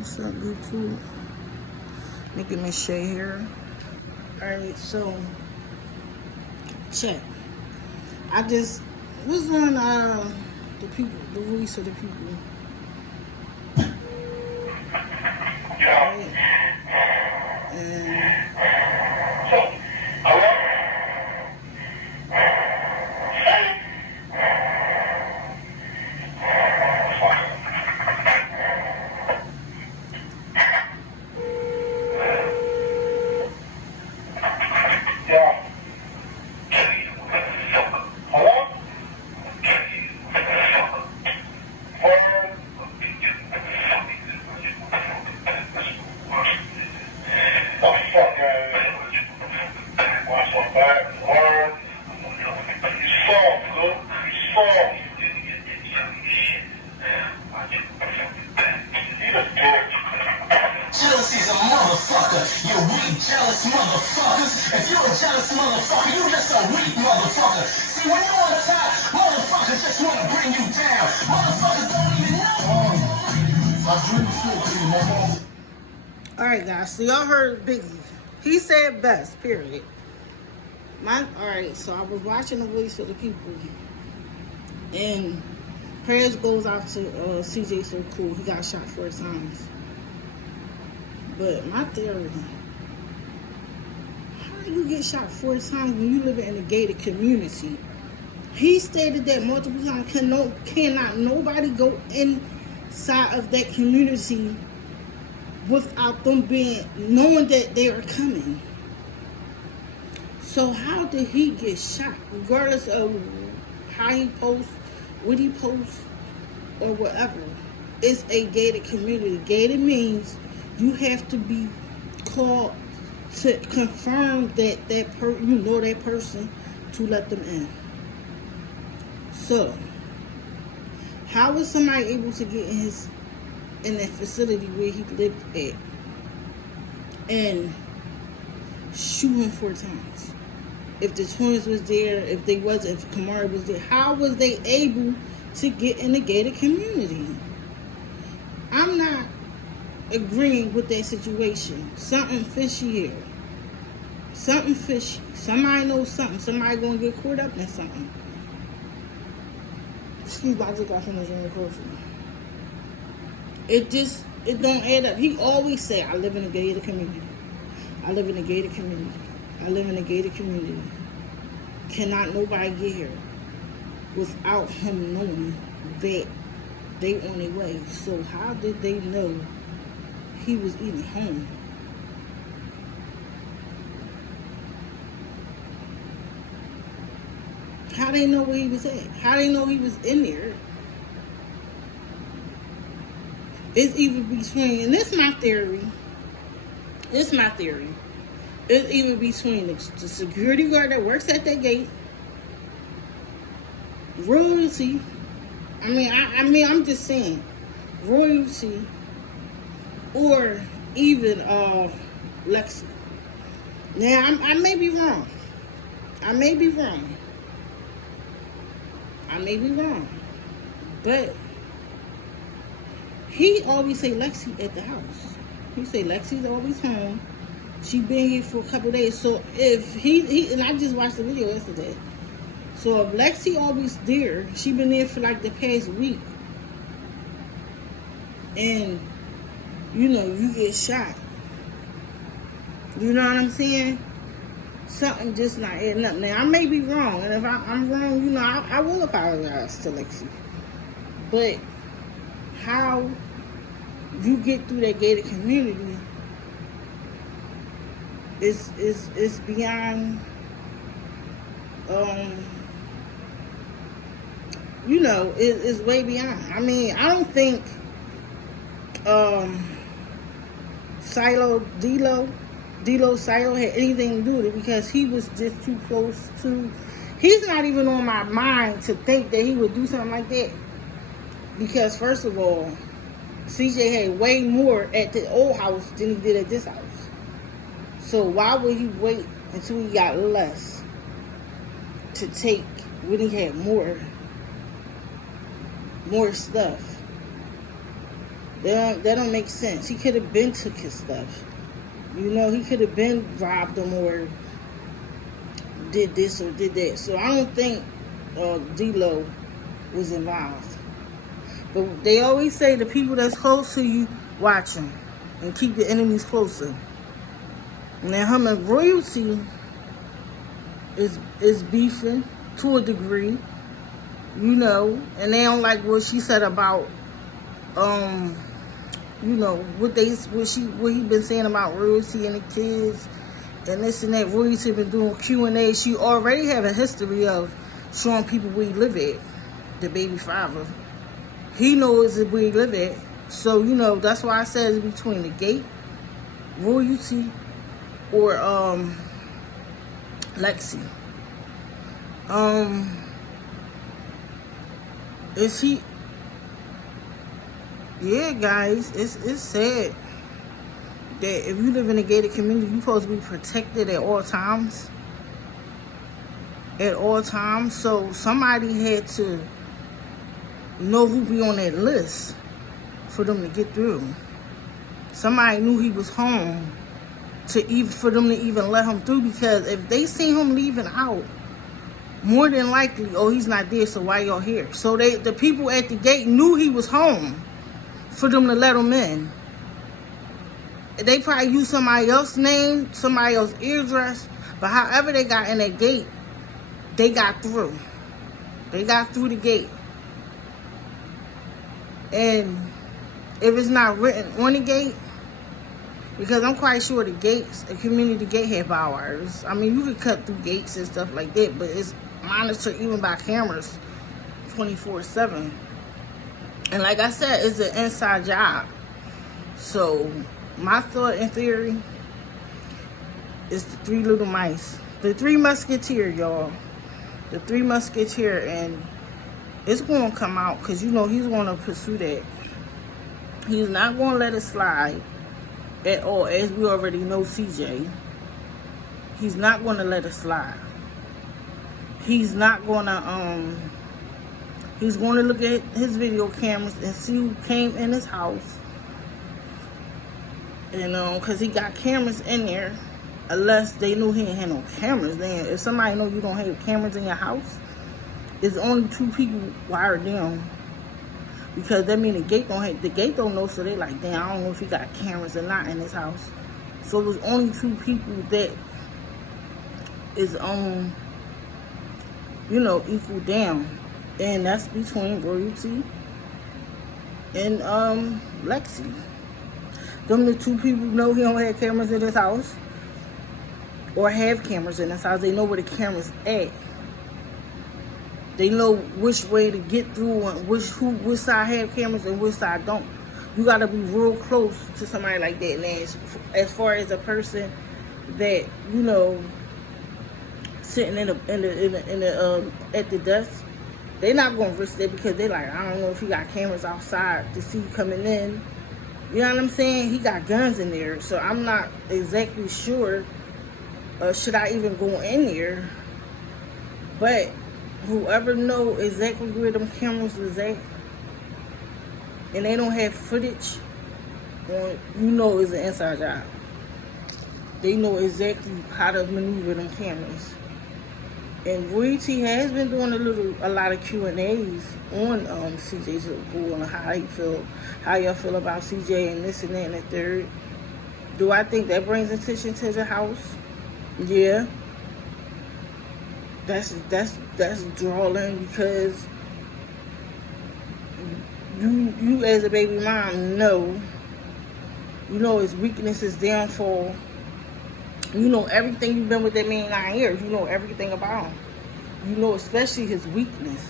What's up, YouTube? Nicki Miss Shay here. Alright, so check. I just was on the people, the voice of the people. Right? And Jealousy's a motherfucker. You weak, jealous motherfuckers. If you're a jealous motherfucker, you just a weak motherfucker. See, when you're on top, motherfuckers just want to bring you down. Motherfuckers don't even know. alright, guys. So y'all heard Biggie. He said best. Period. Alright. So I was watching the voice of the people, and prayers goes out to CJ So Cool. He got shot 4 times. But my theory, how do you get shot 4 times when you live in a gated community? He stated that multiple times. Cannot nobody go inside of that community without them knowing that they are coming. So how did he get shot? Regardless of how he posts, what he posts, or whatever. It's a gated community. Gated means you have to be called to confirm that you know that person to let them in. So, how was somebody able to get in that facility where he lived at and shoot him 4 times? If the twins was there, if Kamari was there, how was they able to get in the gated community? I'm not agreeing with that situation. Something fishy here. Something fishy. Somebody knows something. Somebody gonna get caught up in something. Excuse me, I just got finished drinking coffee. It don't add up. He always say, I live in a gated community. I live in a gated community. I live in a gated community. Cannot nobody get here without him knowing that they on their way. So how did they know he was even home? How they know where he was at? How they know he was in there? It's either between, and this is my theory. It's either between the security guard that works at that gate, royalty. I'm just saying, royalty, or even Lexi. Now I may be wrong. But he always say Lexi at the house. He say Lexi's always home. She been here for a couple of days. So if he and I just watched the video yesterday. So if Lexi always there, she been there for like the past week, and you get shot. You know what I'm saying? Something just not adding up. Now I may be wrong, and if I'm wrong, I will apologize to Lexi. But how you get through that gated community is beyond is way beyond. I mean, I don't think Silo had anything to do with it, because he was just too close to. He's not even on my mind to think that he would do something like that, because first of all, CJ had way more at the old house than he did at this house. So why would he wait until he got less to take when he had more stuff? That don't make sense. He could have been took his stuff. You know, he could have been robbed them or did this or did that. So I don't think D-Lo was involved. But they always say the people that's close to you, watch them and keep the enemies closer. Now him and Royalty is beefing to a degree, you know, and they don't like what she said about you know, what he been saying about Royalty and the kids and this and that. Royalty been doing Q&A. She already have a history of showing people where he live at, the baby father. He knows where he live at. So, you know, that's why I said it's between the gate, Royalty, or Lexi. Is he? Yeah, guys, it's sad that if you live in a gated community, you're supposed to be protected at all times. At all times. So somebody had to know who be on that list for them to get through. Somebody knew he was home for them to even let him through, because if they seen him leaving out, more than likely, oh, he's not there, so why y'all here? So the people at the gate knew he was home for them to let him in. They probably used somebody else's name, somebody else's address, but however they got in that gate, they got through. They got through the gate. And if it's not written on the gate, because I'm quite sure the gates, the community gate had bars. I mean, you could cut through gates and stuff like that, but it's monitored even by cameras 24/7. And like I said, it's an inside job. So my thought and theory is the Three Little Mice. The Three Musketeers, y'all. The Three Musketeers. And it's going to come out because, you know, he's going to pursue that. He's not going to let it slide at all. As we already know, CJ. He's not going to let it slide. He's not going to, he's going to look at his video cameras and see who came in his house. And, because he got cameras in there. Unless they knew he ain't had no cameras. Then if somebody know you don't have cameras in your house, it's only 2 people wired down. Because that means the gate don't know, so they like, damn, I don't know if he got cameras or not in his house. So there's only 2 people that is you know, equal down. And that's between Royalty and Lexi. Them the 2 people know he don't have cameras in his house. Or have cameras in his house. They know where the camera's at. They know which way to get through and which side have cameras and which side don't. You gotta be real close to somebody like that. And as far as a person that, you know, sitting in the at the desk, they're not gonna risk that because they like, I don't know if he got cameras outside to see you coming in. You know what I'm saying? He got guns in there, so I'm not exactly sure. Should I even go in there? But whoever know exactly where them cameras is at, and they don't have footage on, you know it's an inside job. They know exactly how to maneuver them cameras. And Royalty has been doing a lot of Q&As on CJ School on how y'all feel about CJ and this and that and the third. Do I think that brings attention to the house? Yeah. That's drawing, because you as a baby mom know, you know his weakness, his downfall. You know everything. You've been with that man 9 years. You know everything about him. You know especially his weakness.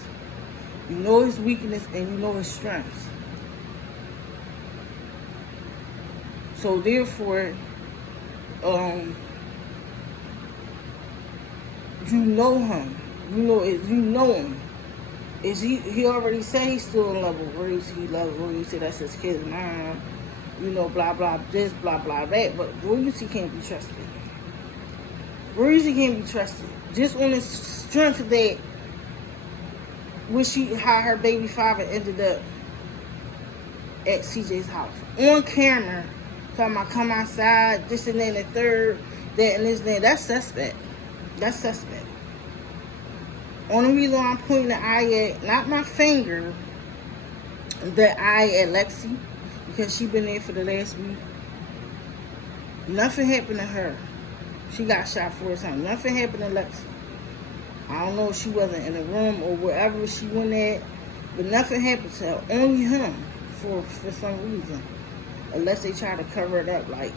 You know his weakness and you know his strengths. So therefore, you know him. You know him. Is he already said he's still in love with Royalty. He loves Royalty. That's his kid's mom. You know, blah, blah, this, blah, blah, that. But Royalty can't be trusted. Royalty can't be trusted. Just on the strength that how her baby father ended up at CJ's house on camera, talking about come outside, this and that and the third, that and this and that. That's suspect. That's suspect. Only reason I'm pointing the eye at, not my finger, the eye at Lexi, because she been there for the last week. Nothing happened to her. She got shot 4 times. Nothing happened to Lexi. I don't know if she wasn't in the room or wherever she went at, but nothing happened to her. Only him for some reason. Unless they try to cover it up, like,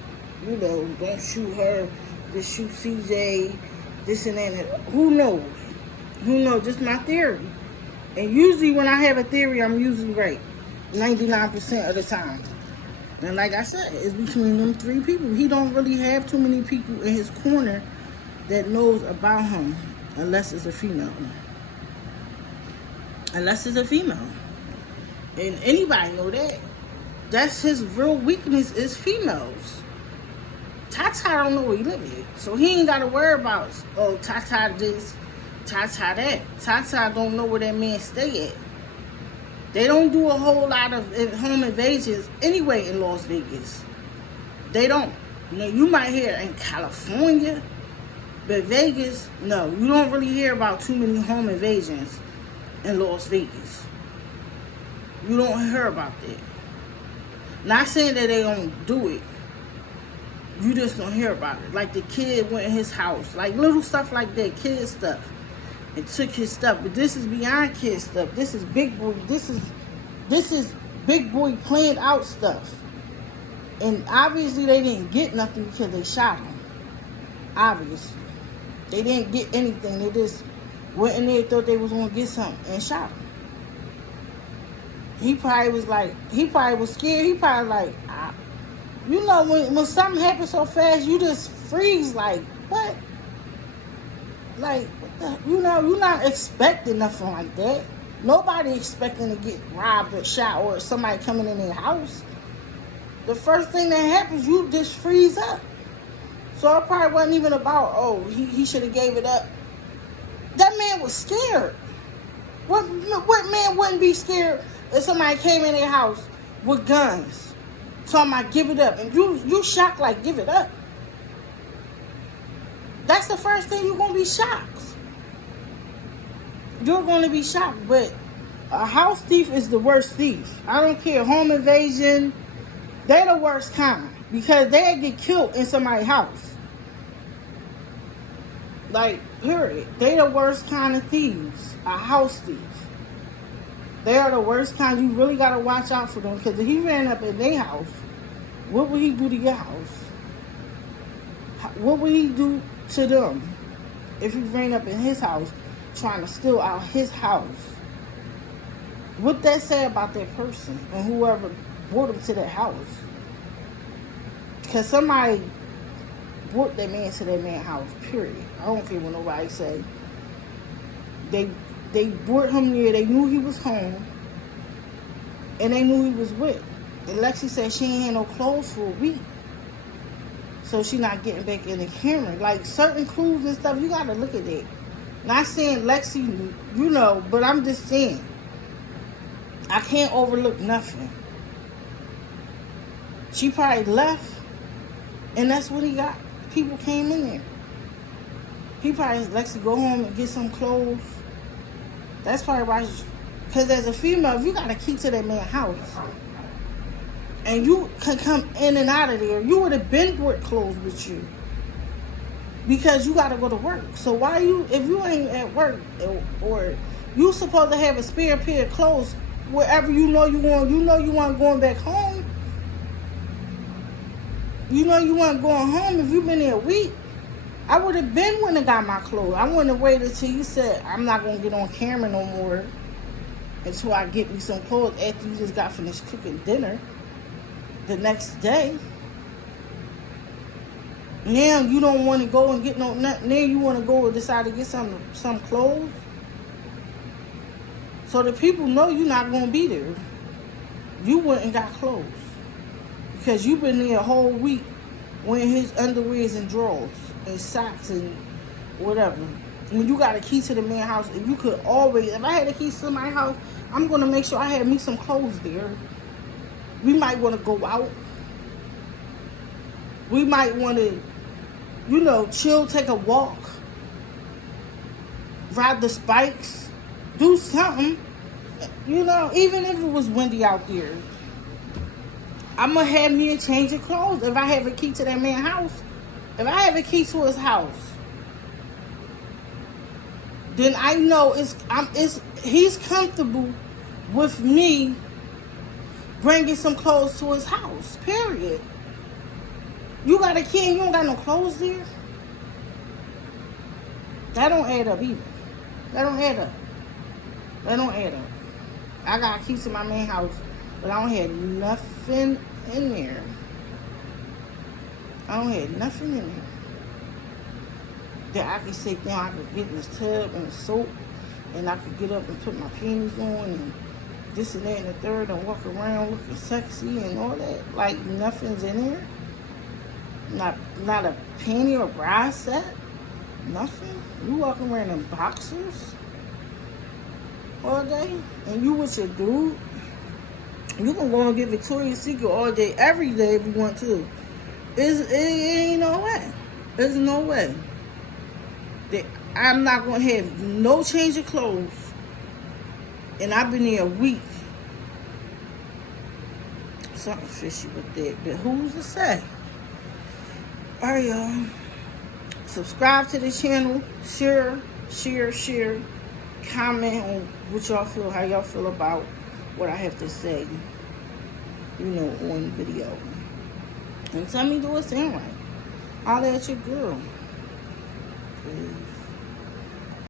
you know, don't shoot her, just shoot CJ, this and that. Who knows? Who knows? Just my theory. And usually when I have a theory, I'm usually right. 99% of the time. And like I said, it's between them 3 people. He don't really have too many people in his corner that knows about him, unless it's a female. Unless it's a female. And anybody know that. That's his real weakness is females. Tata don't know where he live at. So he ain't got to worry about, oh, Tata this, Tata that. Tata don't know where that man stay at. They don't do a whole lot of home invasions anyway in Las Vegas. They don't. You know, you might hear in California, but Vegas, no. You don't really hear about too many home invasions in Las Vegas. You don't hear about that. Not saying that they don't do it. You just don't hear about it. Like the kid went in his house. Like little stuff like that. Kid stuff. And took his stuff. But this is beyond kid stuff. This is big boy. This is big boy planned out stuff. And obviously they didn't get nothing because they shot him. Obviously. They didn't get anything. They just went in there, thought they was going to get something and shot him. He probably was scared. He probably like, you know, when something happens so fast, you just freeze like, what? Like, you know, you're not expecting nothing like that. Nobody expecting to get robbed or shot or somebody coming in their house. The first thing that happens, you just freeze up. So it probably wasn't even about, oh, he should have gave it up. That man was scared. What man wouldn't be scared if somebody came in their house with guns? Talking about give it up. And you shocked like give it up. That's the first thing you're going to be shocked. You're going to be shocked. But a house thief is the worst thief. I don't care. Home invasion, they're the worst kind. Because they'll get killed in somebody's house. Like, period. They the worst kind of thieves. A house thief. They are the worst kind. You really got to watch out for them. Because if he ran up in their house, what would he do to your house? What would he do to them if he ran up in his house trying to steal out his house? What that say about that person and whoever brought him to that house? Because somebody brought that man to that man's house, period. I don't care what nobody say. They brought him there. They knew he was home. And they knew he was with. And Lexi said she ain't had no clothes for a week. So she not getting back in the camera. Like certain clues and stuff, you got to look at that. Not saying Lexi, you know, but I'm just saying. I can't overlook nothing. She probably left. And that's what he got. People came in there. He probably, Lexi, go home and get some clothes. That's probably why. Because as a female, if you got a key to that man's house, and you can come in and out of there, you would have been brought clothes with you. Because you got to go to work. So why if you ain't at work, or you supposed to have a spare pair of clothes wherever you know you want going back home. You know you weren't going home if you've been there a week. I would have been when I got my clothes. I wouldn't have waited till you said, I'm not going to get on camera no more until I get me some clothes after you just got finished cooking dinner the next day. Now you don't want to go and get no nothing. Now you want to go and decide to get some clothes. So the people know you're not going to be there. You went and got clothes. Because you've been there a whole week wearing his underwears and drawers and socks and whatever. When you got a key to the man's house, and you could always, if I had a key to my house, I'm going to make sure I had me some clothes there. We might want to go out. We might want to, chill, take a walk, ride the spikes, do something. Even if it was windy out there, I'm going to have me a change of clothes. If I have a key to that man's house, if I have a key to his house, then I know he's comfortable with me bringing some clothes to his house, period. You got a key and you don't got no clothes there? That don't add up either. That don't add up. I got a key to my main house, but I don't have nothing in there. That I can sit down, I could get in this tub and soap, and I could get up and put my panties on and this and that and the third and walk around looking sexy and all that. Like nothing's in there. Not a panty or bra set. Nothing. You walking around in boxers all day, and you with your dude. You can go and get Victoria's Secret all day, every day if you want to. It ain't no way. There's no way that I'm not gonna have no change of clothes, and I've been there a week. Something fishy with that, but who's to say? Alright, y'all. Subscribe to the channel. Share. Comment on what y'all feel, how y'all feel about what I have to say, on video. And tell me, do it sound right? Holla at your girl. Peace.